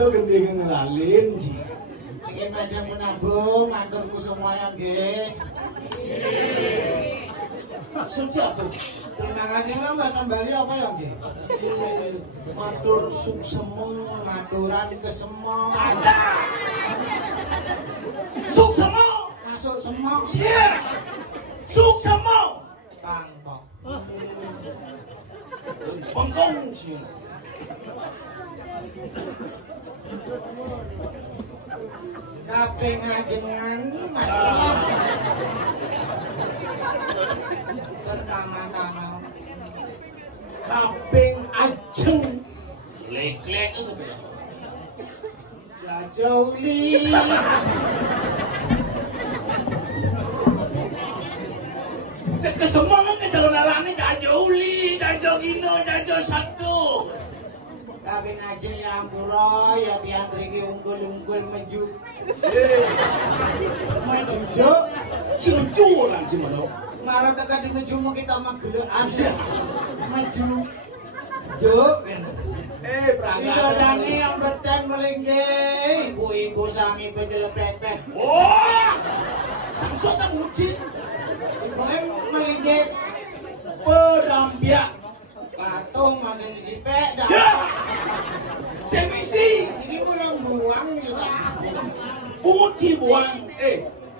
Aduh gending ngelalin. Iki panjang menabung, maturku semuanya nggih. Suci apa? Terima kasih lah Mbak Sambali apa ya nggih? Matur suksemo. Maturan ke semua. Suksemo. Masuk semua. Iya. Suksemo. Kangkok. Bengkong sih. Kaping ajengan pertama-tama Kaping ajeng. Lek-lek sebenarnya. ya Joli. Cek kesemangan ke jalan arahnya Cajo Uli, Cajo Gino, Cajo Satu. Kaping ajen ya ampura ya tiang triki unggul-unggul maju. Maju juk. Cucu orang sih mana? Marah tekan di mejumu kita magelan ada. Maju. Juk. Idodani yang berten melinggi. Ibu-ibu sami pejelepet-pet. Wah, samso tak uji. Ibu melinggi. Pedambiak. Patung masih disipek dah. Ya, semisi. Ini kurang buang nih Pak. Uji buang.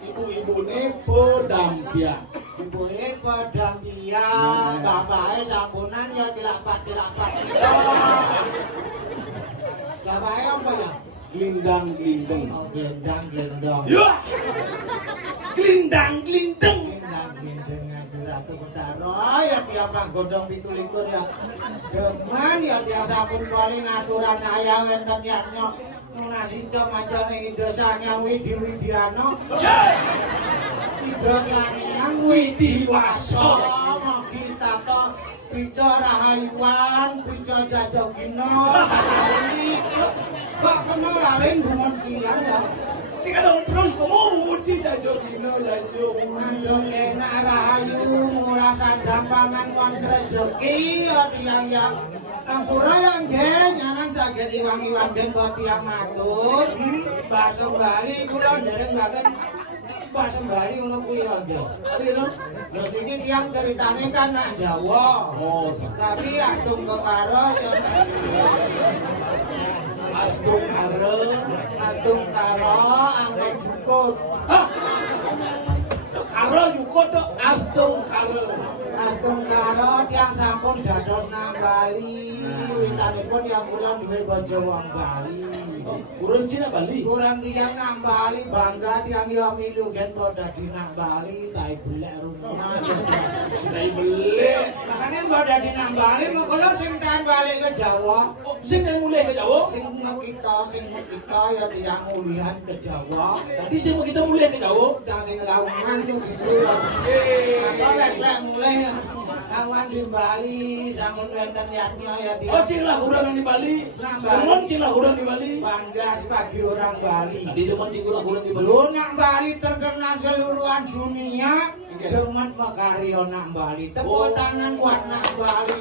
Ibu-ibu ini pedambiak. Ibu pedang dia, bapaknya sambunan ya cilak-pak. Bapaknya apa ya? Glindang-glindeng. Oh, gelendang. Ya, glindang-glindeng. Gelendang ngaji Ratu Betara ya tiap lang gondong 17 ya. Demen ya tiap sampun paling aturan ayah wenten yaknya nasi jam aja ning Indosanya Widi-Widiano. Indosanya Widiwaso Mogi Stato bicara hayuan, bicara jajogino, kok kenal lain bungon kilang ya. Si kadang terus kamu uji jajogino, jajo. Mandung enak rahayu, murah sandang pangan mon rezeki, ya tiang ya. Ampura yang nggih, nyanan saged iwang-iwang den buat tiang matur. Mbak Sembali kula ndereng mboten Mbak Sembali ngono kuwi lho nggih. Ada Lho iki tiang ceritane kan nak Jawa. Oh, Tapi astung kekaro ya astung karo angin jukut. hah? Karo juga tuh Astung karo tiang sampun dados nang Bali. Witanipun yang kula duwe bojo wong Bali. kurang Cina Bali. Kurang tiang nang Bali bangga tiang yo milu gen mbok dadi nang Bali tai belek rumah. Sudah beli. Makane mbok dadi nang Bali mengko sing tekan balik ke Jawa. Oh, sing yang mulai ke Jawa. Sing kita ya tiang ulihan ke Jawa. Tadi sing mau kita mulai ke Jawa. Jangan sing laungan yo gitu ya. Apa lek mulai kawan di Bali sangun wonten yaknya ya tiang. Oh, cing lah kurang di Bali. Demon cing lah kurang di Bali. Bangga sebagai orang Bali. Tadi demon cing kurang di Bali. Lu nak Bali terkenal seluruhan dunia. Jumat Makario nak Bali. Tepuk tangan buat nak Bali.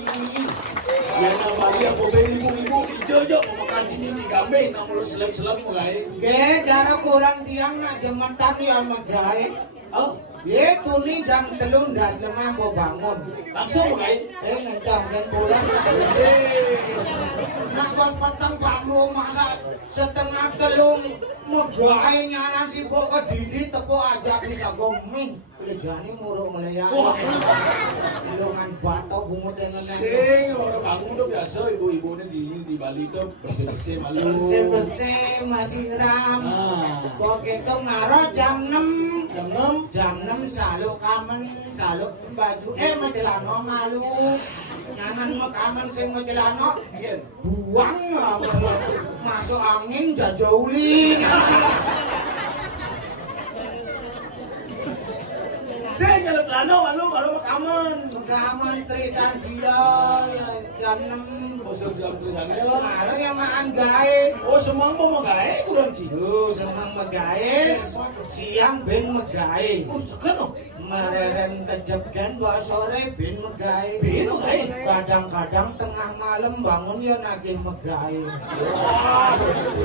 Ya nak Bali aku beli ibu-ibu ijo-ijo mau makan ini di Gambe nak mulu selek-selek mulai. Ge cara kurang tiang nak jembatan ya magae. Oh, Ye tuni jam 3.5 mau bangun. langsung mulai. Ngecah dan bolas tak. Nak pas petang pakmu masak setengah telung magae nyaran sibuk kedidi tepuk aja bisa goming. Lejani murung meleyak. Ilungan batok bungut dengan Sing orang kamu udah biasa ibu-ibu di Bali itu bersih-bersih malu. bersih masih ram. Begitu ngaro jam 6. Jam 6 saluk kamen, saluk baju macelano malu. Nyanan mau kamen sing macelano buang masuk angin jajoli. Masih nyelip lano kalau makaman. Makaman Trisan dia ya jam 6. Bosok jam Trisan. Kemarin yang makan gawe. Oh, semang mau gawe kurang sih. Seneng megawe. Siang ben megawe. Oh, tekan. Mereren kejebken kok sore ben megawe. Ben megawe. Kadang-kadang tengah malam bangun ya nagih megawe.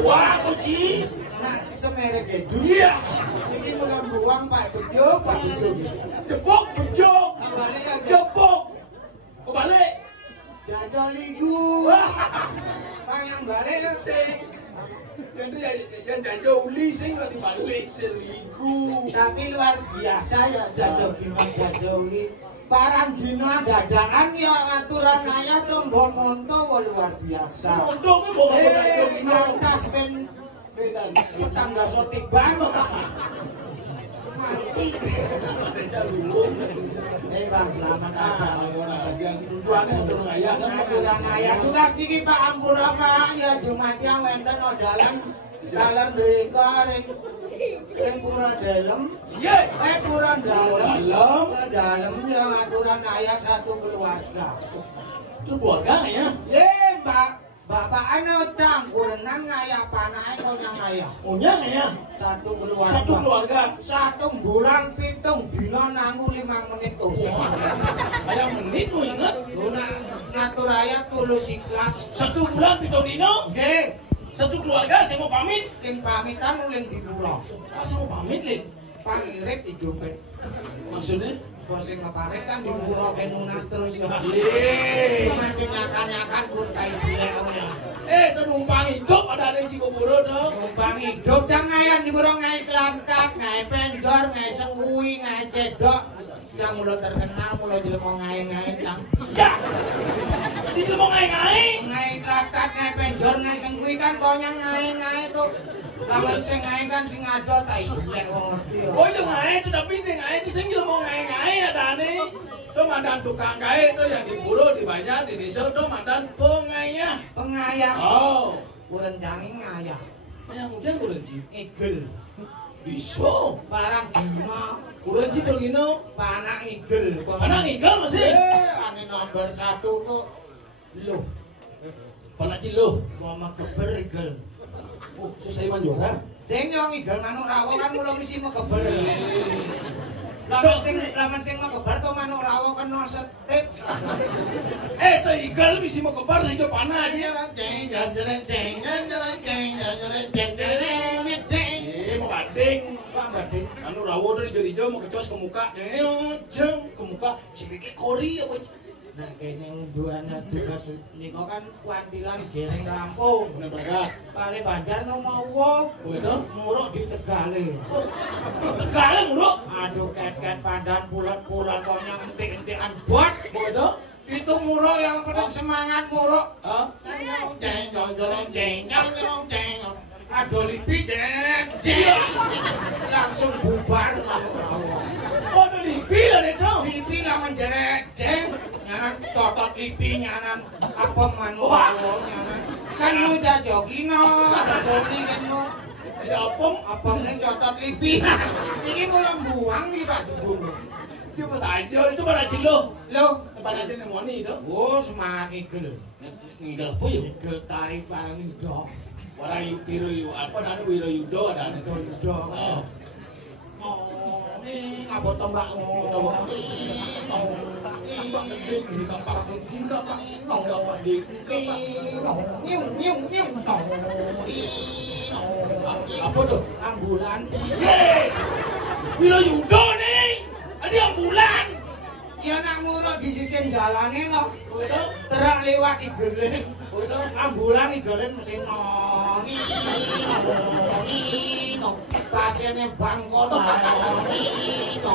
Wah, kuci. Nah, semerek itu. Iya. Iki mulang buang Pak Bejo. Jebok bejo. Balik ya Jebok. Kebalik. jajal iku. Payang balik Sing. Yang jajal uli sing lagi balik seliku. Tapi luar biasa ya jajal gimana jajal uli. Parang dina dadangan ya aturan ayah tombo monto luar biasa. Monto ku bawa Mantas ben bedan. tetangga sotik banget. Mati. Bang selamat aja. Yang tujuannya aturan ayah kan. Aturan ayah tugas diki Pak Ampura Pak ya Jumat yang wenten odalan dalan mriko ring pura dalem. Iya. Pura dalem ya aturan ayah satu keluarga. Itu keluarga ya. Mbak Bapak anu cangkurenan ngaya panai kau yang ngaya. Punya ya. Satu keluarga. Satu keluarga. 1 bulan 7 dina nanggu 5 menit tuh. Kayak menit lu ingat. Lu ngatur ayah tulus ikhlas. 1 bulan 7 dino. Nggih, Satu keluarga saya mau pamit. sing pamitan uling di pulau. Saya mau pamit nih. Pangirit hidupe. Maksudnya? Bos sing ngeparit kan di pulau ke Munas terus ya. Iya. Masih nyakan-nyakan kurtai bilek ya. Itu numpang hidup ada di Cikoboro dong. Numpang hidup jangan ngayan di burung ngai kelangkak, ngai penjor, ngai sengkui, ngai cedok. Jang mulo terkenal, mulo jelema ngai-ngai cang. Ya. Di mau ngai-ngai. Ngai kelangkak, ngai penjor, ngai sengkui kan konya ngai-ngai tuh. Lawan sing ngai kan sing ado ta bilek wong ngerti ya. Oh itu ngai itu tapi itu ngai itu sing mau ngai-ngai ada nih. Itu madan tukang ngai itu yang di Buru di Banjar di desa itu madan pengainya. Pengayang. Oh. Kurang jangi ngayah. Yang hujan kurang sih. Igel. Bisa. Barang dina. Kurang sih bergino. Panak igel. Anak ikan masih. Ane nomor 1 tuh. Loh. Panak ciluh. Gua mah keber igel. Oh, susah iman juara. Sing yo igel manuk rawa kan mulo misi mekeber. Laman sing mekeber tuh manuk rawa kena setip. Itu ikan bisa mau kebar sih itu panah aja. Mau banding. Pak banding. Anu rawo dari jauh mau kecos ke muka. Jeng ke muka. Si Biki kori apa? Nah kene unduhane tugas niku kan kuantilan gereng rampung. Bener berangkat. Pale Banjar no mau wong. Oh itu? Muruk di Tegale. Tegale muruk. Aduh ket-ket pandan bulat-bulat pokoknya entik-entikan bot. Oh itu? Itu muruk yang penting semangat muruk. Hah? Jeng jeng jeng jeng jeng jeng. Aduh lipi jeng. Langsung bubar manuk rawa. Oh itu lipi lah itu. Lipi laman jerek jeng. Nyanan cotot lipi nyanan apa manuk rawa nyanan. Kan mau jajogino, jajogi kan mau. Ya apa ning cotot lipi. Iki mulang buang iki Pak Jebul. siapa saja itu pada ciluh. Lho, Pada ciluh moni itu. oh semangat igel. Ngigal apa ya? Igel tarik barang itu. Warang Wiro Yu apa ada Wiro Yudo ada. Dodo. Oh. Ini ngabot tombak Tombak. Tambak gede di kapak cinta pak. Tambak gede di kapak. Nyung nyung nyung. Apa tuh? Ambulan. Yeay! Wiro Yudo nih! Ada ambulan! Ya nak muruk di sisi jalane no. Oh itu? Terak lewat igelen. Oh itu? Ambulan igelen mesti noni. No. Pasiennya bangkon. No.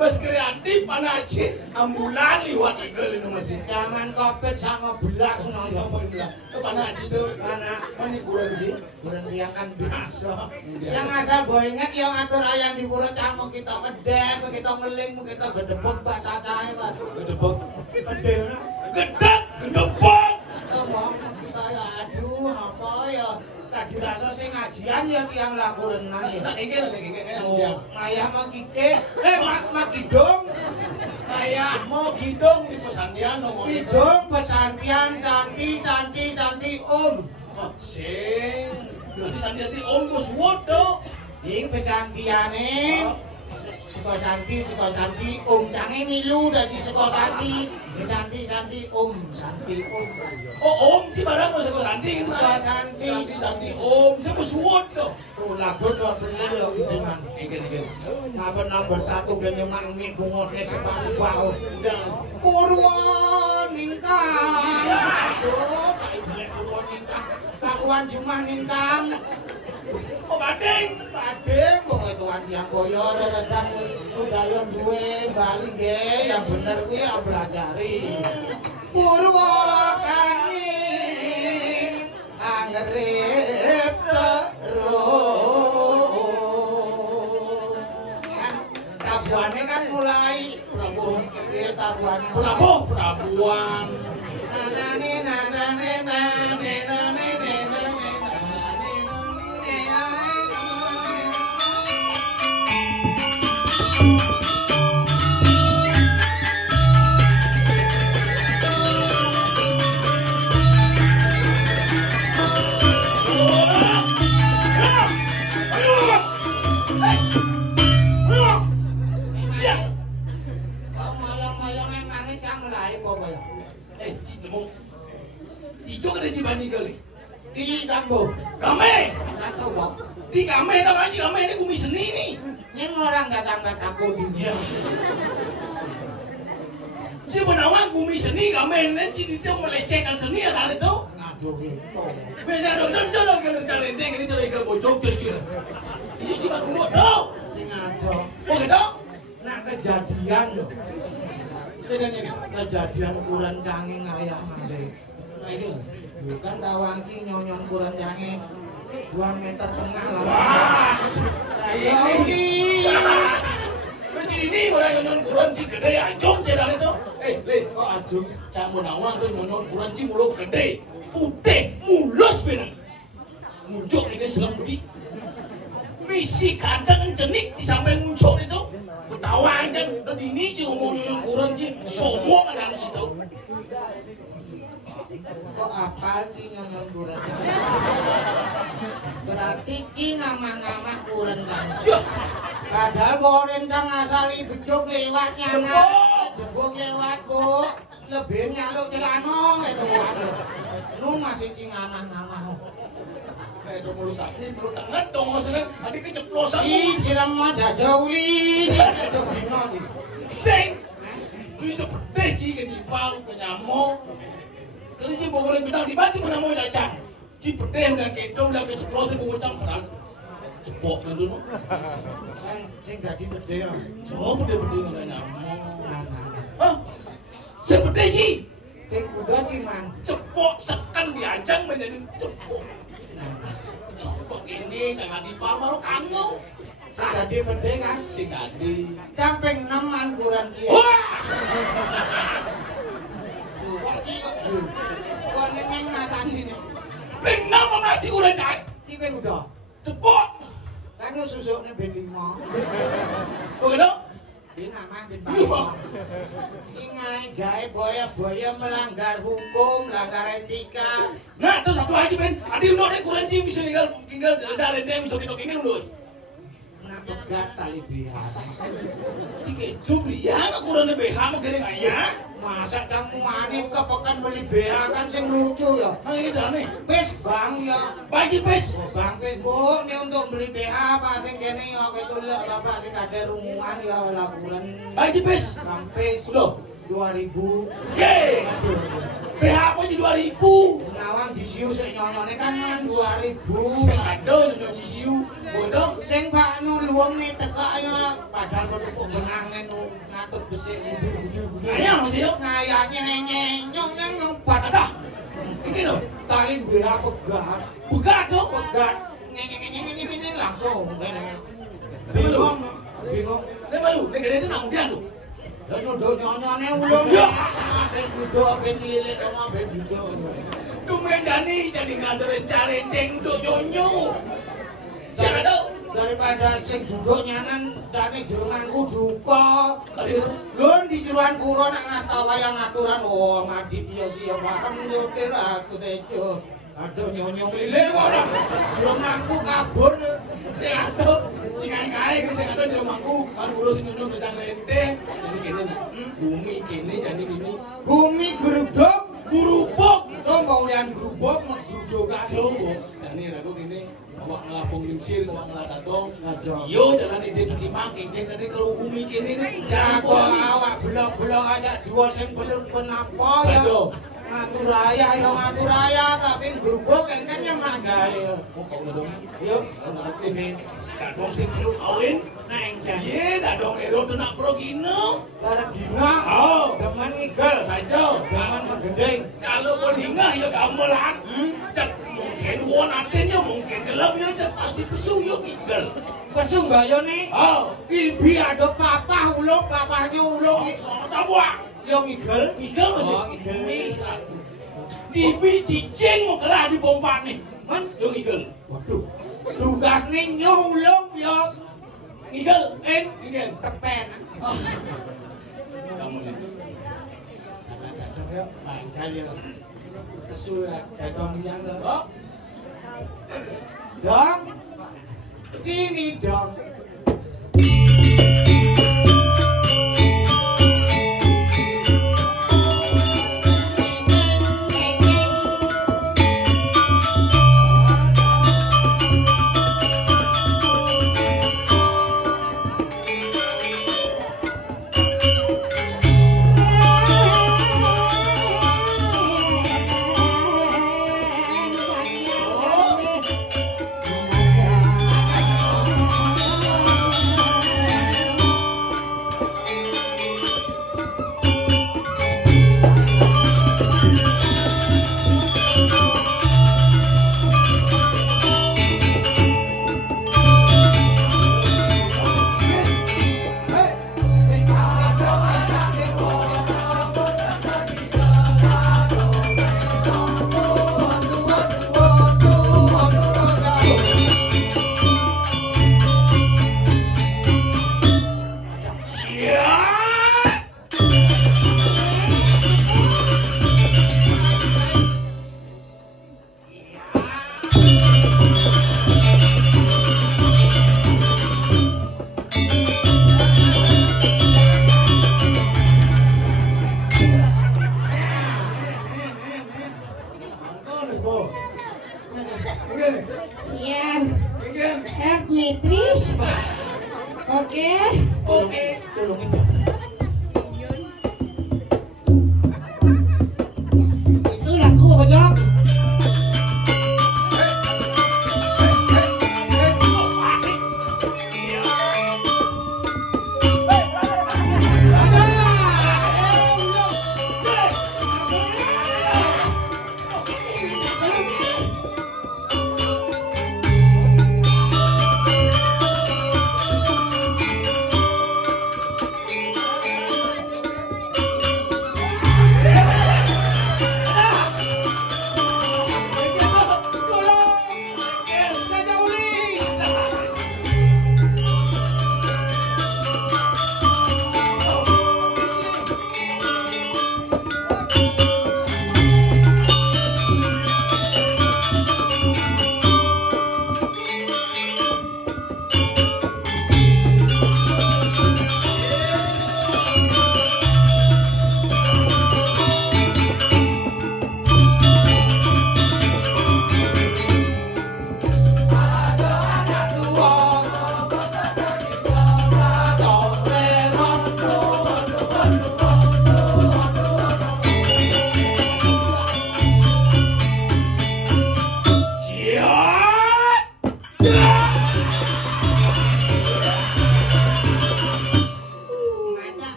Pas kreatif anak aja ambulan liwat igel itu masih. Jangan Covid sama belas no. Itu anak aja itu. Anak Mana kurang sih? berhenti kan biasa. Yang asal boy ingat yang atur ayam di pura camu kita kedem, kita ngeling, kita gedebek bahasa kaya Pak. Gedebek. Kedem lah. Gedek, gedebek. Ngomong kita ya aduh apa ya. Tadi rasa sih ngajian ya tiang laku renang ya. Nah, ini. Ayah mah kike, Namo Kidong di pesantian ngomong. Kidong pesantian santi om. Oh, sing. Jadi santi om bos wodo. Sing pesantiane. Seko santi om cange milu dadi seko santi. Santi om. Oh om si barang mau seko santi. Santi om seko wodo. Tuh lagu kok bener lho hubungan. Iki. Ngapa nomor 1 ben yo mak mi bungote sebak-sebak. Purwaningkang. Aduh, tak ibulek Purwaningkang. Kakuan Jumah Nintang. Oh Badeng Kok tuan yang boyo reredan udayon duwe bali nggih yang bener kuwi pelajari. Purwakani angrep terus. Tabuane kan mulai Prabuan. Ijo kada jibani kali. Di Kambo. Kame. Atau Pak. Di kame ta banji kame ini kumi seni ni. Yang orang datang aku dunia. Ji benawan kumi seni kame ini ji itu melecehkan seni ada tu. Ngaduh itu. Biasa dong kalau cari enteng ini cari ke bojok cerita. Ini cuma kumut tu. Sing ngaduh. Oh gitu? Nah kejadian lho. Kejadian Kejadian kuren kange ngayah Mas. Nah itu. Bukan tawangci nyonyon kuren kange 2 meter tengah lah. Wah. Ini. Terus ini orang nyonon kuran ci gede ajong cedak itu. Le, Kok ajung? campur nawang tuh nyonon kuran ci mulut gede, putih, mulus bener. Muncul nih kan selang budi. Misi kadang jenik di samping muncul itu. Betawang kan, udah dini ci ngomong nyonon kuran ci, somong ada di situ. Kok apal sih nyonyon kuren? Berarti ci ngamah-ngamah kuren kan. Padahal kuren kan asali bejuk lewat nyana. Jebuk lewat Bu. Lebih nyaluk celano itu anu. Nu masih ci ngamah-ngamah. Itu mulu sakit, mulu tangan dong maksudnya. Adi keceplosan. Ih, jelang mah jajauli. Jajau dino di. Sing. Itu pedih ci ke dipal ke nyamuk. Terus ci boleh bidang dibati mana mau cacang. Ci pedih udah kedo udah keceplosan pengucang perang. Cepok kan dulu. Sing dadi gede ya. Oh, pedih-pedih nggak nyamuk. Hah? Sepedih ci. Tik kuda ciman. Cepok sekan diajang menjadi cepok. Cepok ini jangan dipal malu kamu. Sing dadi gede kan. Sing adi. Camping 6 angguran ci. Wah! Kok ci kok. Kok neng matan sini. Ping nama masih udah cai. Ci ping kuda. Cepok. Kan susukne ben 5. Oh gitu? Bin amah bin bawa. Sing gawe boya-boya melanggar hukum, melanggar etika. Nah, terus satu aja Ben. Adi udah deh kurang ci bisa tinggal dari dia bisa kita kengin udah. Nak pegat tali BH. Tiga itu belian aku udah BH mau kering ayah. Masa kamu aneh kepekan beli BH kan sing lucu ya. Nah ini aneh. Pes bang ya. Bagi pes. Bang pes Bu, ini untuk beli BH apa sing kene ya ketulek bapak sing ada rumungan ya lakukan. Bagi pes. Bang pes Loh. 2000. Ye. BH apa di 2000? Nawang disiu sik nyonyone kan 2000. Sing ada sudah disiu. Bodoh. Sing Pak Nu luwunge tekak ya padahal kok benangen ngatut besi bujur. Ayah masih yuk. Ngayaknya nyong badah. Ini loh. Tali BH pegat. Buka dong. Pegat. Ngene langsung ngene. Bingung. Bingung. Ini baru. Ini gede itu nang dia tuh. Dan udah nyonyone ulung. Ya. Ben duduk ben lilik sama ben duduk. Dumen Dani jadi ngadere carenteng untuk nyonyo. Jangan dong. daripada sing duduk nyanan dane jeromanku duka. Lho di jeroan pura nek ngasta wayang aturan oh Aditya siya paham nyotir aku tejo. Aduh nyonyong lilih ora. Jeromanku kabur sing aduh sing kae sing aduh jeromanku karo guru sing nyonyong ndang rente. Jadi kene bumi kene jadi gini. Bumi gerubuk. Tuh maulian gerubuk geruduk aso. Dani aku kene awak ngelapung lingsir, awak ngelatadong. Yo jalan ide di mangking kene kalau bumi kene jago awak blok-blok aja dua sing bener penapa ya. Ngatur raya tapi gerubuk kengken yang magae. Yo ini dadong sing perlu kawin neng iya dadong ero tenak pro gino bareng gino demen ngigel saja demen menggending kalau kon hingah ya gamelan cek mungkin won aten ya mungkin gelap ya cek pasti pesu ya ngigel pesu bayone ibi ada papa ulung papahnya ulung tabua ya ngigel masih ngigel tibi cicing mau kerah di pompa nih man ya ngigel waduh tugas nih nyulung ya ngigel ngigel tepen kamu nih yuk bangkal ya kesurat datang yang dong dong sini dong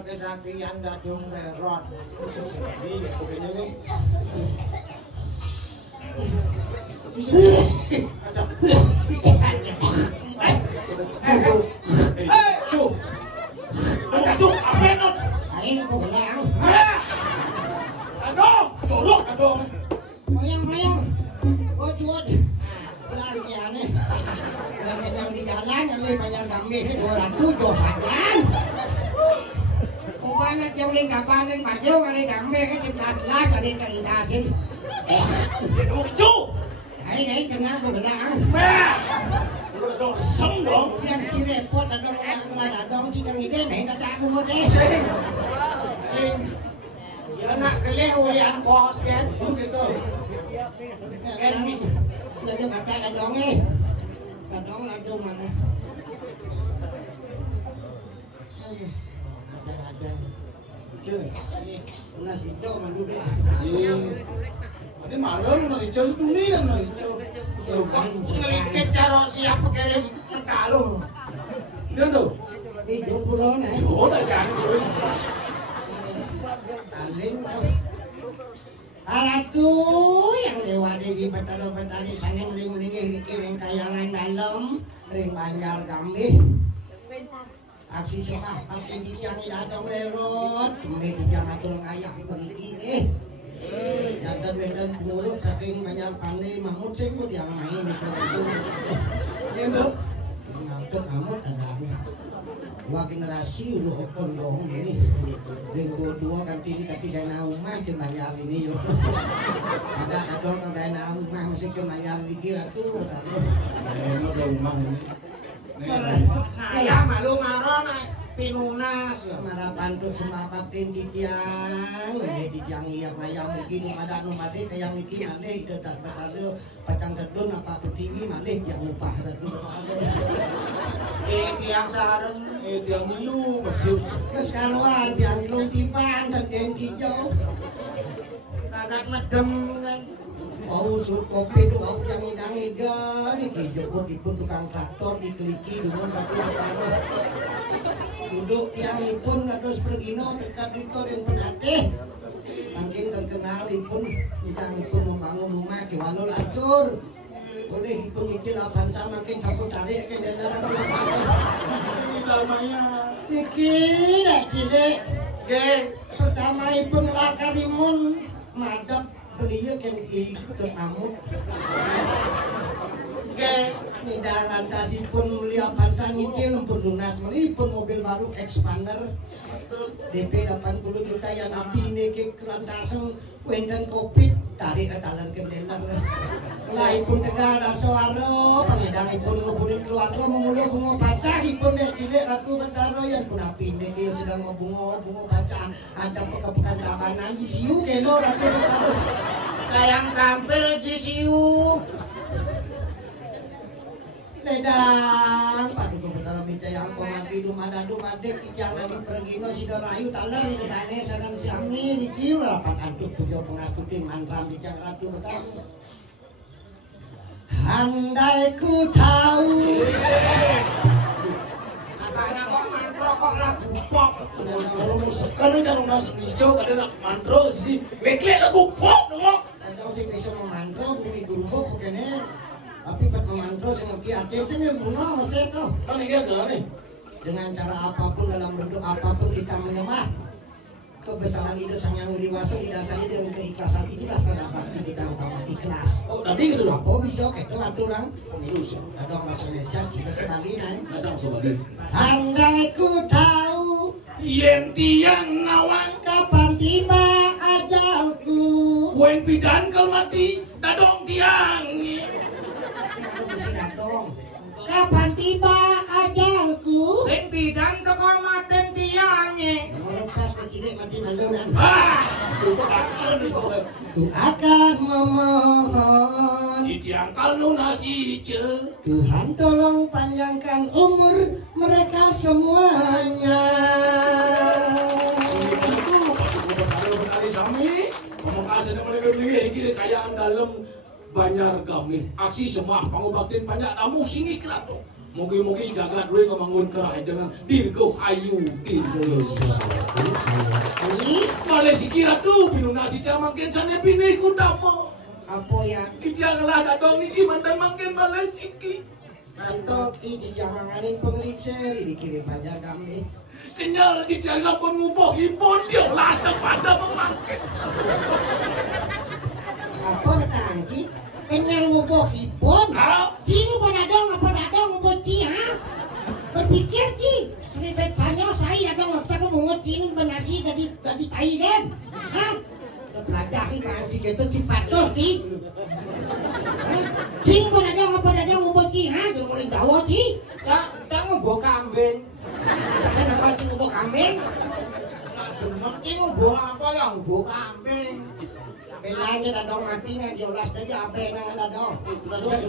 kesaktian dadung merot. Ini begini nih. Cuk. Cuk, apa non? Aing kok gelang. Aduh, jorok aduh. Mayang. Oh cuat. Lagi aneh. Yang kenyang di jalan, yang lebih banyak kambing, 200 saja. Rupanya jauh ling kapanin baju kali kambing, cepat-cepat kali kendasin. Cuk. Aing kenal kok gelang. Dong sem dong. Yang si repot ada orang dong si kang ide main kata aku mau deh. Ya nak kelih ulian pos kan. Oh gitu. Kan mis. Jadi kata kadong kadong lado mana. Ada. Kene. Nasi hijau mandu deh. Ini malam nasi hijau itu nih kan nasi hijau. Ngelingkit cara siap kirim kalung. Dia tuh. Hijau pulau nih. Oh, dah jangan tuh. Aling Aratu yang lewat di petani sangen ling-lingi kirim kayangan dalam ring banjar kami. Aksi soah pasti dijangi datang lewat demi dijangan tulung ayah pergi nih. Jangan benten pengurus saking banyak pandai mahmud singkut yang main itu. Gitu. Ngangkut amut adanya. Dua generasi udah open dong ini. Ringgo dua ganti tapi dana rumah cuma banyak ini yo. Ada adong kalau dana rumah mesti kemayar dikira tuh. Ini udah rumah ini. Ayah malu ngaron pinunas marapan tuh semapak tinti tiang jadi tiang iya mayang mungkin ada numade kayak miki malih tetap berada pacang dedun apa pertiwi malih yang upah dedun tiang sareng Tiang dulu masih. sekarang tiang kelumpipan dan tiang hijau agak medem kan mau usut kopi tuh aku yang hidang higa nih kijebut ipun tukang traktor dikeliki dengan batu bertaruh duduk tiang ipun terus pergino dekat rekor yang penatih makin terkenal ipun hidang ipun membangun rumah kiwalo lancur boleh ipun icil avansa makin sapu tarik ke dalam Namanya. mikir dah cilik pertama ipun lakarimun madep beliau kan ikut amut. Oke, tidak lantas pun liapan sangicil pun lunas melipun mobil baru expander DP 80 juta yang api ini ke kelantasan wenden covid tarik ke talan kebelar lain pun tegal rasawaro pangedang pun hubungin keluarga memulai bunga baca ipun dek cilik aku bentaro yang pun api ini dia sedang bunga baca ada pekan kabanan di siu kelo ratu bentaro sayang tampil di siu Ledang, padu kebetulan minta yang pemati dumada dumadek jangan pergi no sidarayu taler ini kane sarang siangi dikiu rapat aduk pujo pengastutin mantra bijak ratu betul. Handai ku tahu. Katanya kok mantra kok lagu pop. Kalau musukan jangan nasi hijau kadang nak mantra sih. Mekle lagu pop dong. Kau sih bisa memantra bumi guru kok kene. Tapi pas memantau semua kiatin sih guna masih tuh. Kan ini kan nih. Dengan cara apapun dalam bentuk apapun kita menyembah kebesaran itu sang yang dewasa didasari dengan keikhlasan itulah sarana bakti kita utama ikhlas. Oh tadi gitu loh. Apa bisa itu aturan? Terus. Ada bahasa Indonesia jika sebalinan. Macam sebalik. Andai ku tahu Yen tiang nawang kapan tiba ajalku. Wen pidan kal mati dadong tiang. Kapan tiba ajalku? Ring bidan teko maten tiange. Melepas ke cilik mati nalunan. Itu akan memohon di tiang kal lunas hijau. Tuhan tolong panjangkan umur mereka semuanya. Kekayaan dalam Banjar kami aksi semah pangubaktin banyak namu sini kerato mugi-mugi jagat duwe ngemangun kerajangan dirgo ayu dirgo male sikira tu pinuna cita makin sana pineh ku damo Apa ya? Kijanglah dadong iki mantan mangken balas iki. Santo iki janganin penglicer dikirim aja kami. Kenyal kijang sampun ngubuh ipun dia lasem pada memangken. Apa tangki? Kenyal ngubuh ipun? Ci ngubuh dadong apa dadong ngubuh ci ha? Berpikir ci, saya dadong maksa ko mungut ci benasi dari tai kan? Ha? Pelajari masih gitu ci patur ci. Ci ngubuh dadong apa dadong ngubuh ci ha? Jangan mulai tahu ci. Tak ngubuh kambing. Saya dapat ci ngubuh kambing. Nah, ci ngubuh apa ya ngubuh kambing. Belanya dadong mati nga diolas aja apa yang dadong.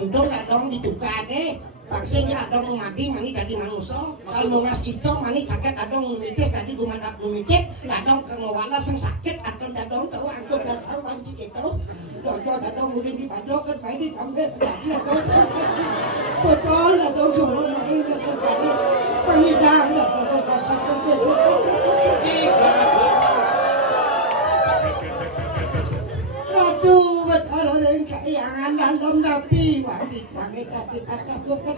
Untung dadong ditukake. Paksing dadong mati mani tadi manusia. Kalau munas itu mani sakit dadong mitik tadi gumanak mitik. Dadong kengawala sing sakit atau dadong tahu angkut dan tahu panci itu. Jojo dadong mungkin dipajokan baik diambil lagi apa. Betul dadong semua mani tadi pengidang dadong. Aduh, betul ada yang kayangan dalam tapi wajib pakai tapi bukan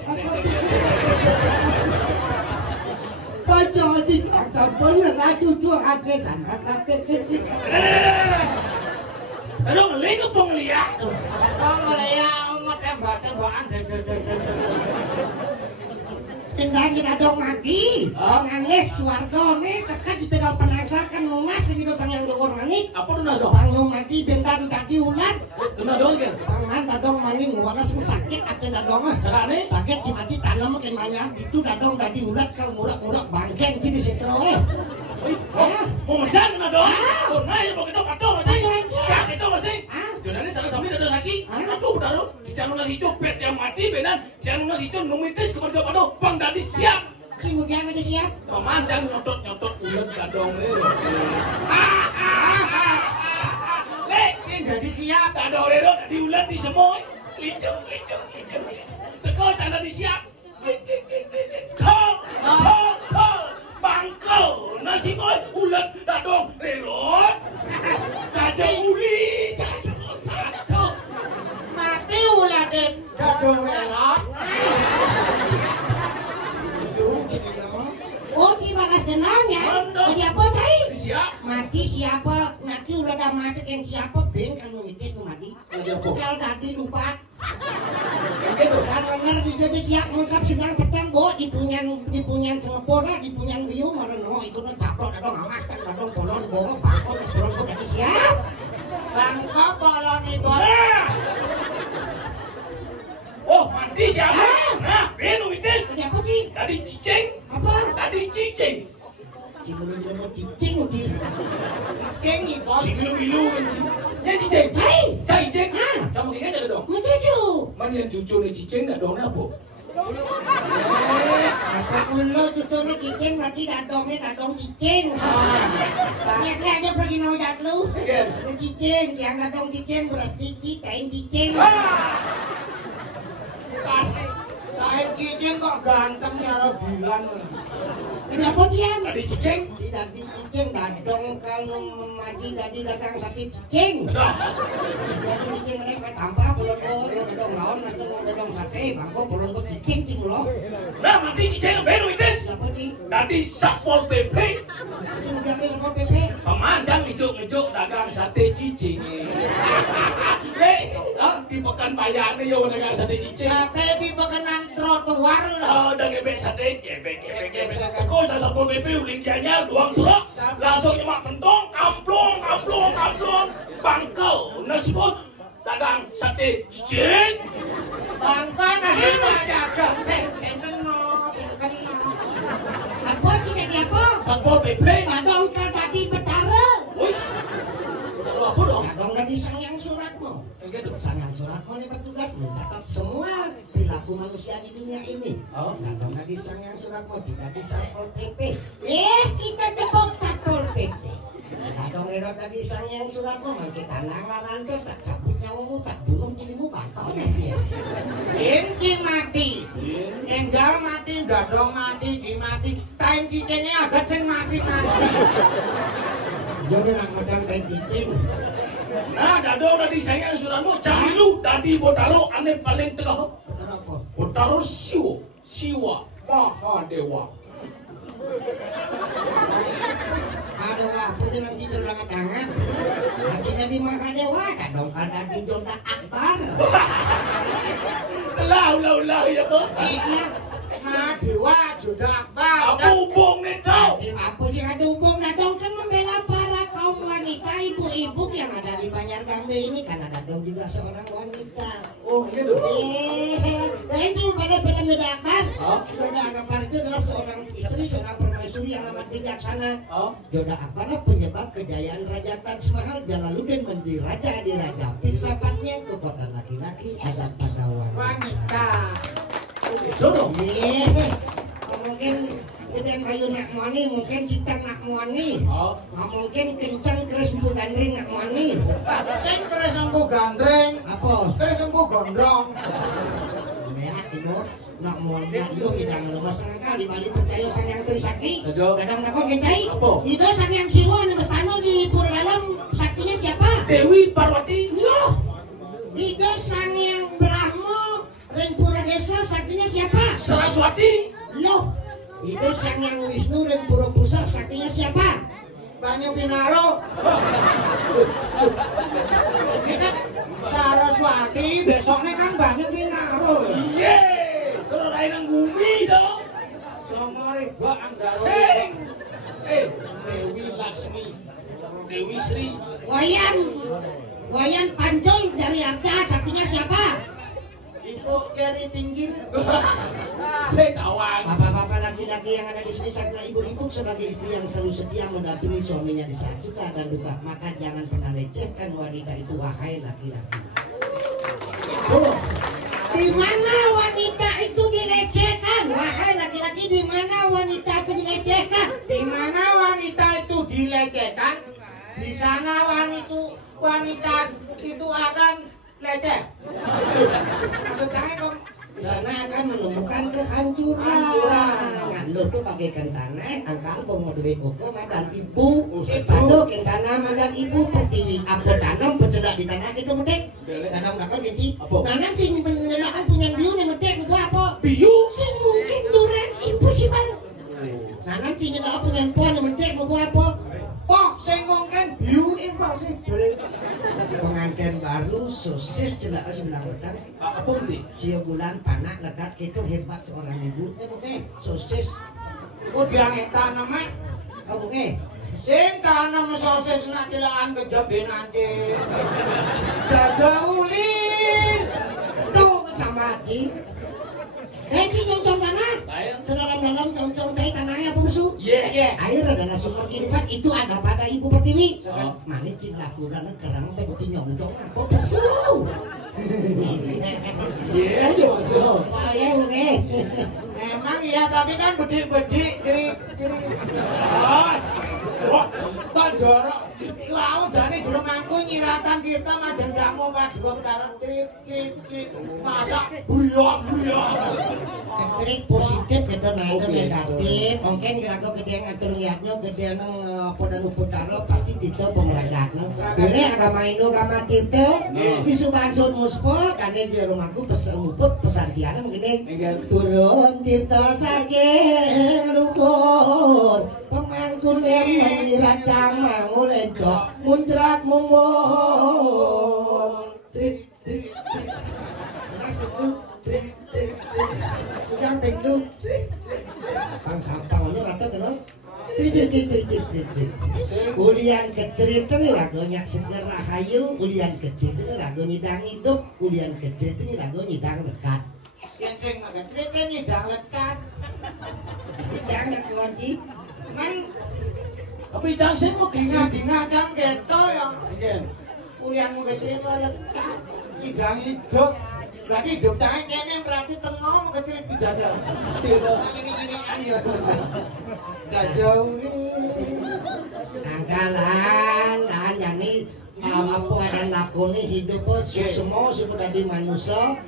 baca di angka bener cucu hati sana tapi Aduh, ngeling ke pengeliak. ngeliat umat tembak-tembakan tinggal kita dong mati nangis suarga nih kakak ditegal penasaran mungas ke gitu sang yang dokur manik Apa tuh naso? bang lu mati bentar tadi ulat Kena dong kan? pangan dadong maning walas sakit ate dadong Carane? sakit si mati tanam makin banyak itu dadong tadi ulat kalau murak-murak bangkeng jadi setro Mau mesan kena dong? Kena ya begitu pato masih. Cak itu masih. Ah? Jangan salah sami ada saksi. Aduh benar. Jangan nasi copet yang mati benan. Jangan nasi copet numitis kepada pato. Bang tadi siap. si mudian udah siap Paman jangan nyotot ulet dadong le. Le, ini jadi siap dadong le tadi ulet di semoy. Licung. Teko jangan disiap. Tol. Bangkel nasi boy ulet dadong rerot. Dadong uli satu. mati ulat dadong lelok oh si bagas denang ya jadi apa cai Siap. mati siapa nanti udah ada mati kan siapa beng kan numitis nu mati kalau tadi lupa kan bener jadi siap ngungkap sedang petang bo dipunyan sengepora dipunyan biu mana no ikut caplok dadong amas kan dadong polon bawa bangko nes polon kok tadi siap bangko polon itu Oh, mati siapa? Nah, benu itis. tadi apa sih Tadi cicing. apa Tadi cicing. cibulu dia mau cicing sih cicing itu Bilu kan sih. Ya cicing. Cicing. Kamu kira ada dong? mau cucu Mana yang cucu nih cicing ada dong apa? apa ulo cucunya cicing berarti dadong cicing biasa aja pergi mau lu cicing yang dadong cicing berarti kain cicing Kasih. kain cicing kok ganteng ya Dilan ini apa dia Tadi cicing. si tadi cicing dadong kalau mati tadi dagang sakit cicing jadi cicing mereka tanpa belum dadong lawan atau dadong sate bangko belum cicing loh Nah, mati cicing benu itis. apa sih Tadi Satpol PP. cicing udah Satpol PP Pemanjang ngejuk dagang sate cicing. Di Pekanbayan nih yo dagang sate cicing. sate di pekenan trotoar Oh, dan gebek sate, gebek. Kau Satpol PP ulinjanya doang truk. Langsung cuma pentong, kamplong. Bangkel, nasi bot, dagang sate cicing. bangko nasi dagang sing kena apa sih tadi apa Satpol PP. dadong kan tadi betara Wih, udah apa dong? dadong tadi sangyang suratmu Gitu. sangyang suratmu ini bertugas mencatat semua perilaku manusia di dunia ini dadong tadi sangyang suratmu jika di Satpol PP kita tepuk Satpol PP dadong itu tadi sangyang suratmu kita nangaran tuh tak cabut nyawamu tak bunuh dirimu bakal dia Inci mati, enggal mati, dadong mati, ci mati, kain cicingnya agak sing mati. jadi nak medang kain cicing Nah, dado udah disayang surano, camilu dadi botaro ane paling tengah. Botaro siwa, Mahadewa. Aduh, apa itu nang cincin banget tangan? Nanti Nabi Mahadewa, dong ada di Joda Akbar. Ulah ya bos. Iya, Mahadewa Joda Akbar. Apa hubung nih tau? apa sih ada hubung? Dong kan membela para kaum wanita, ibu-ibu yang ada di Banjargambe ini karena Dong juga seorang wanita. Oh iya dong. Lain cuma pada Joda Akbar. Joda Akbar itu adalah seorang istri, seorang permaisuri yang amat bijaksana. Joda Akbar penyebab kejayaan Raja Taj Mahal. Jalaluddin menjadi raja di Raja Filsafatnya kekuatan laki-laki ada pada Wanita. Itu dong. Mungkin gedean kayu nak muani, mungkin cipta nak muani. Mungkin kencang keres empu gandring nak muani. Sing keres empu gandring. Apa? Keres empu gondrong. Ya, timur. Nak muani lu hidang lemas sekali balik percaya sang yang Trisakti. Kadang nakon kencai. Itu sang yang Siwa nih Mestano di Purwalam saktinya siapa? Dewi Parwati. Loh. Itu sang yang Brahmo Rengpura Desa saktinya siapa? Saraswati. Loh. Itu sang yang Wisnu Rengpura Pusat saktinya siapa? Banyu Pinaro. Ini kan Saraswati, besoknya kan Banyu Pinaro. Iya. Kalau lain bumi dong. Somori gua Anggaro. Sing. Dewi Laksmi. Dewi Sri. Wayan Pancul dari Arta saktinya siapa? Ibu Keri Pinggir. Sekawang. Bapak-bapak laki-laki yang ada di sini serta ibu-ibu sebagai istri yang selalu setia mendampingi suaminya di saat suka dan duka, maka jangan pernah lecehkan wanita itu, wahai laki-laki. Di mana wanita itu dilecehkan? Wahai laki-laki, di mana wanita itu dilecehkan? Di mana wanita itu dilecehkan? Di sana wanita itu akan leceh. Maksudnya kok Di sana akan menemukan kehancuran. Lu tuh bagaikan tanah, angkal mau duwe koko madan ibu. Padu tanah madan ibu pertiwi apa tanam pencedak di tanah kita medek. Tanam nakal kecil. Tanam sing menelakan punya biu nih medek gua apa? Biu. Sing mungkin duren impossible. Tanam sing nyelak punya puan medek gua apa? oh sing mungkin biu impossible. Pengantin baru sosis jelas sebelah petang. Apa beli? Sia bulan panak lekat itu hebat seorang ibu. Sosis. Udah tanamnya. Oh bukan. Sing tanam sosis nak celaan kejabe nanti. Jajauli. Tuh sama hati. Si nyong-nyong tanah. Sedalam-dalam nyong-nyong cai tanahnya apa musuh? Iya. Air adalah sumber kehidupan, itu ada pada Ibu Pertiwi. Mana cing lakukan kerang penci nyong-nyong apa musuh? Iya, ya masuk. Saya oke. Emang iya tapi kan bedik-bedik ciri-ciri. Kok jorok. Wah, udah nih jero mangku nyiratan kita majen kamu padha karo ciri-ciri. Masa buyok. Kecerit positif gitu nah itu negatif. Mungkin kira-kira gede ngatur liatnya gede nang podan upacara pasti itu pemeragatnya. Dene agama Hindu agama Tirta di Subansur Muspo kane di rumahku pesantiana begini. Turun Tirta saking luhur pemangkun yang menyirat damang ulecok muncrat mumbung. Trit Sudang penglu Bang sampangnya rata kenal Ciri Ulian kecil itu lagunya seger rahayu Ulian kecil itu lagu nyidang hidup Ulian kecil itu lagu nyidang lekat Yang sing makan ciri-ciri nyidang lekat. Nyidang gak kunci Men Tapi jangan saya mau dina jam gitu ya. Ulianmu kecil lekat. Nyidang hidup. Berarti hidup tangan kene berarti tengok kecil bidada. Gini-ginian ya terus. Jajauli. Angkalan jani apa yang lakoni hidup semua sudah di manusia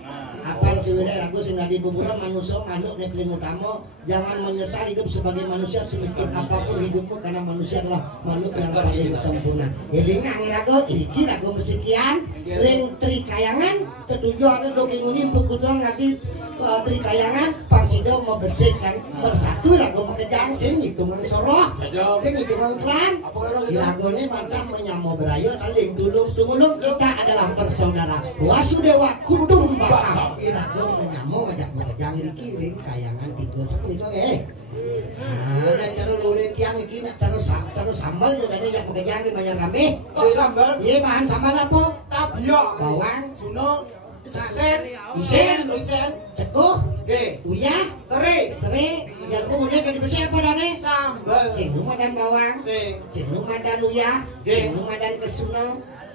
Apa sebenarnya lagu sing di kuburan manusia manuk nek ling utama jangan menyesal hidup sebagai manusia semiskin apapun hidupmu karena manusia adalah makhluk yang paling sempurna. Elingan lagu iki lagu sekian ring Trikayangan ketujuan dongeng uning pukuturan ngati Trikayangan pangsido mau bersihkan bersatu lagu mekejang sing hitungan soroh sing hitungan klan di lagu ini mantap menyamo berayo saling tulung kita adalah bersaudara wasudewa kutung bakal di lagu menyamo ngajak mekejang riki ring kayangan tiga sepuluh itu nah dan cara lurin tiang iki nak cara sambal juga nih yang mekejang di banyak kami kok sambal? iya bahan sambal apa? Tabiok Bawang Suno Casen Isen Cekuh G Uyah Seri yang kemudian kan dibesi apa dane? Sambal Sing dan bawang Sing dan uyah Sing dan kesuno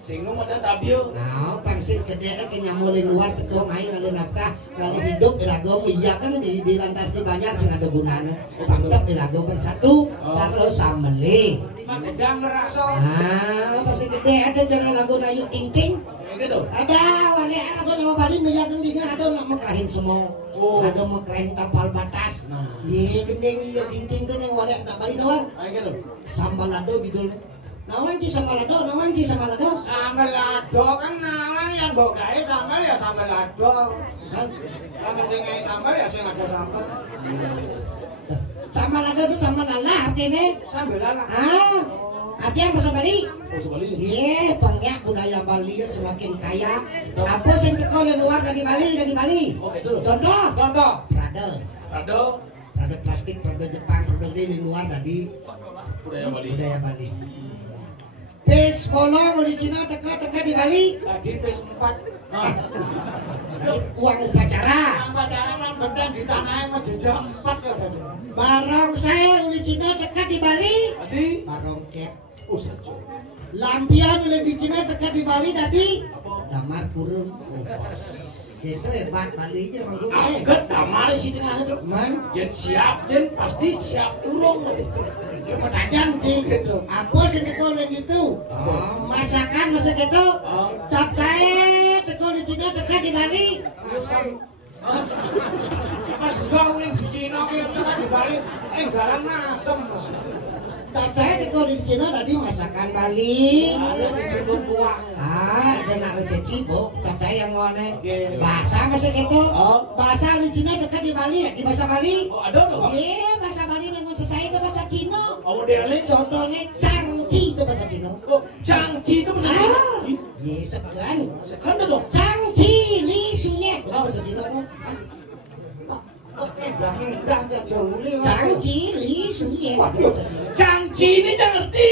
Sing ada tabio. Nah, pangsit gede kenyamulin luar ketua main ngalih nafkah kali hidup iragom iya kan di lantas dibayar sing ada gunanya pantap iragom bersatu terus sameli Makejang ngerasa pasti gede ada jalan lagu nayu ting ada wali lagu nama Bali meyakan dinga ada nak mekerahin semua ada mekerahin tapal batas iya gendeng iya ting tuh yang wali tak Bali doang sambalado gitu Nawang ki samalado kan nawang yang mbok gawe sambal ya sambalado. Kan sing gawe sambal ya sing ada sambal. Samalado itu samalala artinya Sambalala. Artinya bahasa Bali. Iya, pengyak budaya Bali semakin kaya. Apa sing teko luar dari Bali? Contoh. Prado plastik, prado Jepang, prado di luar dari budaya Bali. Pes bolong di Cina teka di Bali. Tadi pes 4. Uang upacara. Nang beden di tanahnya mau jejak 4 ya tadi. Barong saya di Cina teka di Bali. Tadi barong ket. saja. Lampion di Cina teka di Bali tadi. Damar kurung. Itu hebat Bali aja mang gue. Angkat damar sih tengah itu. Man, Yen siap, yen pasti siap turun. mau tajam sih. Apa sih teko gitu? Masakan masa gitu. Capcay teko di Cina teka di Bali. Asam. Mas jauh ning di Cina ki teka di Bali enggalan asem Mas. Capcay teko di Cina tadi masakan Bali. Dijemput kuah. Ada nak resepsi bu, capcay yang ngone. Bahasa masa gitu. Bahasa di Cina teka di Bali, di bahasa Bali. Oh, ada dong. Iya, bahasa Bali dengan selesai itu bahasa Cina. Oh, modelnya Contohnya cangci itu bahasa Cina. oh, cangci itu bahasa Cina. Iya, sekan. Sekan dong. Cangci li suye. Itu bahasa Cina. Dah jauh li. Cangci li suye. Bahasa Cina. Cangci ini jangan ngerti.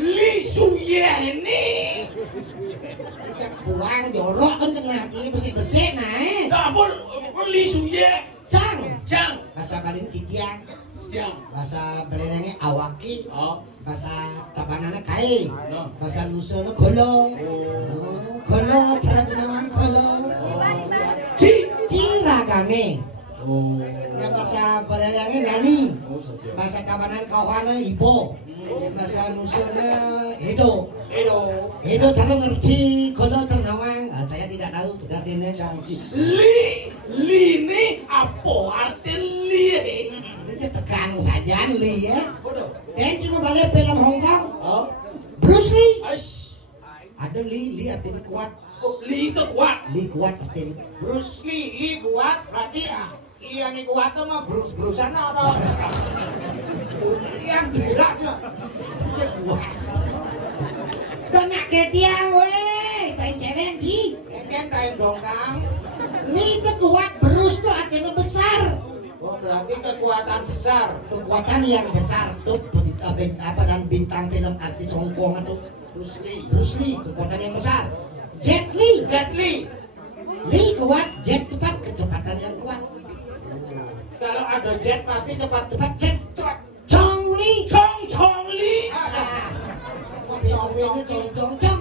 Li Suye ini. Kita buang jorok kan kena bersih-bersih nah. Tak apa, Li Suye. Cang. Bahasa Bali titiang. Cang. Bahasa Bali awaki. Bahasa tapanana kai. Bahasa Nusana golo. Golo cara dinamang golo. Ciragane. Yang bahasa Bali nani. Bahasa tapanan kawana ibo. Yang bahasa Nusana Edo. Edo kalau ngerti golo ternawang. Saya tidak tahu artinya cangci. Li ini apa arti li? Itu tekan saja li ya. Dan cuma balik film Hong Kong. Bruce Lee. Ada li artinya kuat. Li itu kuat. Li kuat artinya. Bruce Lee kuat berarti Lian ini kuat tuh mah brus-brusan apa? Yang jelas ya. Kuat. Banyak ketiang weh. Kain celeng sih. Kain dongkang. Li itu kuat. Bruce tuh artinya besar. Oh berarti kekuatan besar. Kekuatan yang besar tuh apa dan bintang film artis Hong Kong itu Bruce Lee kekuatan yang besar. Jet Li kuat, jet cepat, kecepatan yang kuat. Kalau ada jet pasti cepat. Chong Li Chong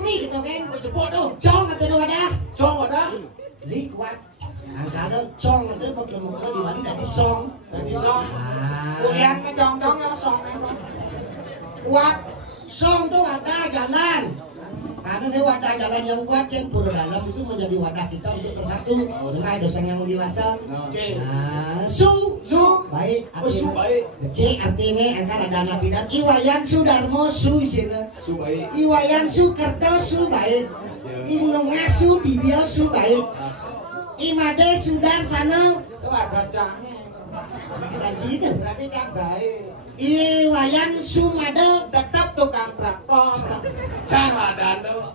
Li gitu kan. Cepot tu. Chong atau wadah. Cong ada. Li kuat. Kalau Chong itu kalau di Bali dari Song. Kulian ngecong-cong ya song apa? Kuat. Song tuh ada jalan. Karena ini wadah jalan yang kuat, Cen. Pura dalam itu menjadi wadah kita untuk bersatu. Dengan dosen yang dewasa. Nah, su baik. Su baik. C artinya akan ada nabi dan Iwayan Sudarmo su isina. Su baik. Iwayan Sukerto su baik. Inunga su Bibio su baik. Imade Sudarsana. Itu ada cangnya. Dan Cina. Berarti cang baik. Iwayan Sumade. Tetap tukang traktor. Cang ladano.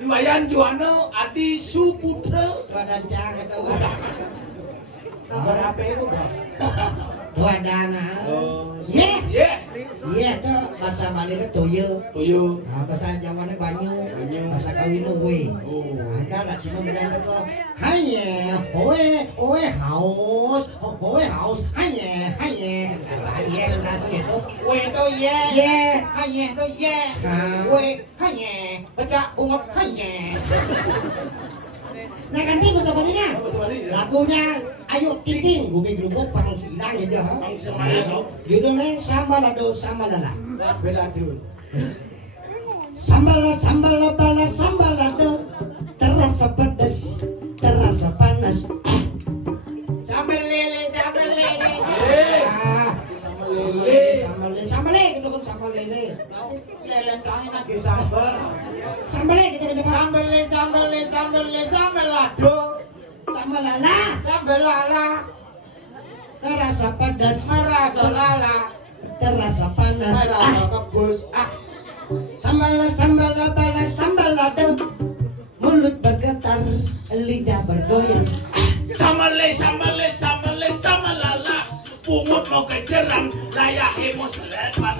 Iwayan Juwana Adi Suputra. Wadah cang itu wadah. Nomor HP itu bang. Wadana. Ye. Iya tuh bahasa Bali itu toyo. Nah, bahasa Jawanya banyu. Bahasa kawinnya we. Nah, kan lah cuma bilang itu haye, oe haus, haye. Haye udah segitu. We itu ye. Ye. Hanye itu ye. We hanye. Bedak bungut hanye. Nah ganti bahasa Balinya. Lagunya Ayo Ting Bumi Gerubuk Pang Silang gitu ha. Judulnya Sambalado Sambalala. Sambala bala sambalado. Terasa pedas, terasa panas. Sambal lele. Sambal lele gitu kan sambal lele. Nanti lele cangin lagi sambal. Sambal lele gitu kan. Sambalado. Sambalala. Sambalala. Terasa pedas, Merasa lala. terasa panas. Merasa kebus. Sambala bala sambalado. Mulut bergetar, lidah bergoyang. Samale samalala. Pungut mau kejeran, layahe mau selepan.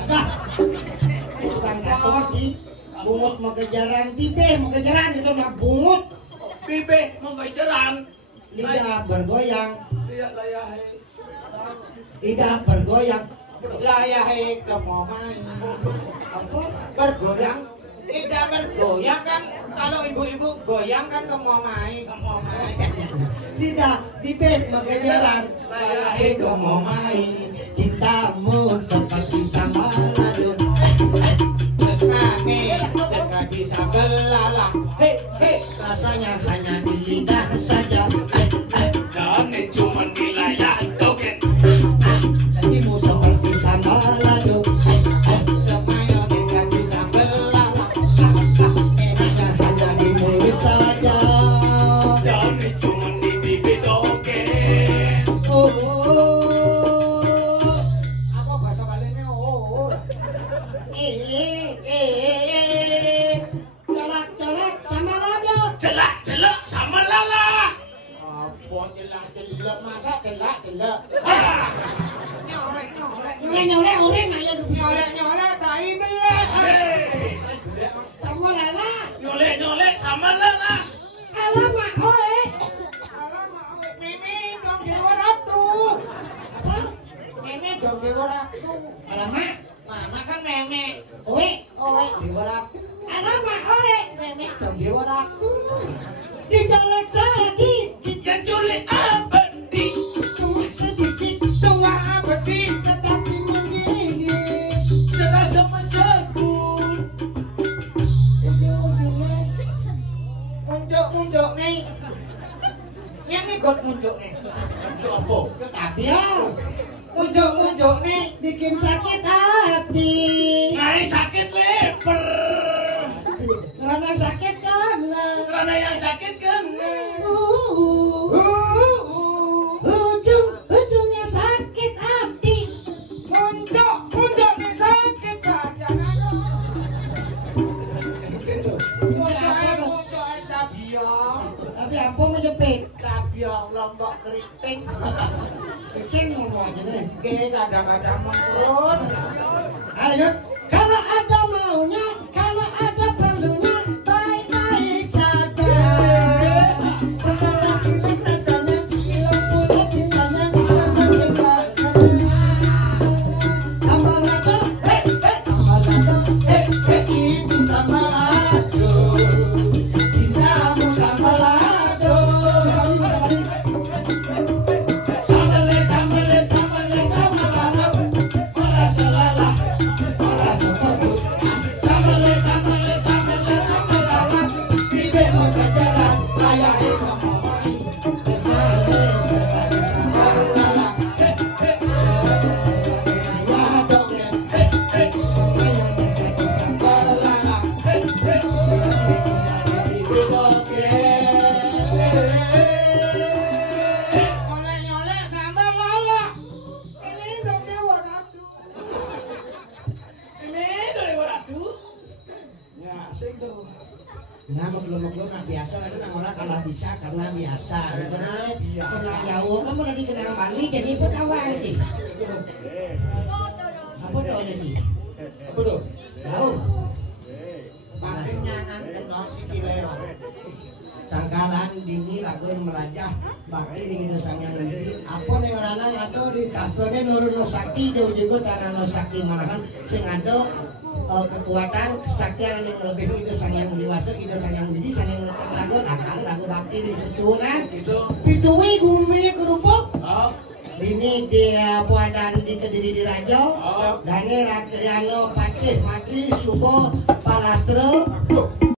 Bukan kantor sih. Bungut mau kejaran, pipe mau kejaran gitu nah bungut. Bibe mau kejeran, Lidah bergoyang, lihat layahe. lidah bergoyang. Layahe kemomai. Apa? Bergoyang. Tidak bergoyang kan. Kalau ibu-ibu goyang kan kemomai. Lidah pipe mau kejaran, layahe gomomai. Cintamu seperti sambalado. Tresnane sekali sambal lala. Rasanya hanya di lidah saja. Dan cuma di layar token. Hatimu seperti sambalado. Semayonis sekali sambal lala. Enaknya hanya di mulut saja. Dan cuma di bibir token. Apa bahasa Balinya? Colak-colak sambalado. Celak sama lala. Apa celak masa celak. Nyolek orang ayo Nyolek tai belah. sama lala. Nyolek sama lala. Alamak oe. Alamak, Mimi dong di waratu. Apa? Mimi dong di waratu. Alamak Mama kan meme. oe. Di waratu. Alamak oe. Meme dong di waratu. Dicolek sedikit, Yang culik abadi. cuma sedikit, Tua abadi. tetapi menggigit. Serasa menjemput. Muncuk nih. Yang nih got muncuk nih. Itu apa? Tapi ya, Muncuk nih. bikin sakit hati. Ngai sakit leper. Karena sakit karena Karena yang sakit kan. ujungnya sakit hati. Muncuk nih sakit saja. Muncuk tabiong. Tapi apa menjepit? Tabiong lombok keriting. Bikin mau aja deh. Kadang-kadang mengkerut. Ayo, kalau ada maunya, kalau ada perlunya, baik-baik saja. Setelah hilang rasanya, hilang pula cintanya, dan tidak sambalado, ibu sambalado, cintamu sambalado. Sambalado, mola selala, mola Nah, maklum-maklum nah biasa ada nang orang kalah bisa karena biasa. Karena kurang jauh kamu lagi kenal Bali jadi petawan sih. Apa doa lagi? Apa tuh? Tahu? Masih nyanan kenal si Kileo. Sangkalan dini lagun melajah bakti di Hindu Sang Yang Widi. Apa nih ngarana atau di kastrone nurun no sakti jauh juga tanah no sakti manakan sing ada kekuatan kesaktian yang lebih Hindu Sang Yang Dewasa, Hindu Sang Yang Widi, Sang Yang Lagun, lagu bakti di sesunan. Pitui gumi kerupuk. Ini dia puadan di Kediri di Rajo. Dan ini rakyano patih mati subuh palastre.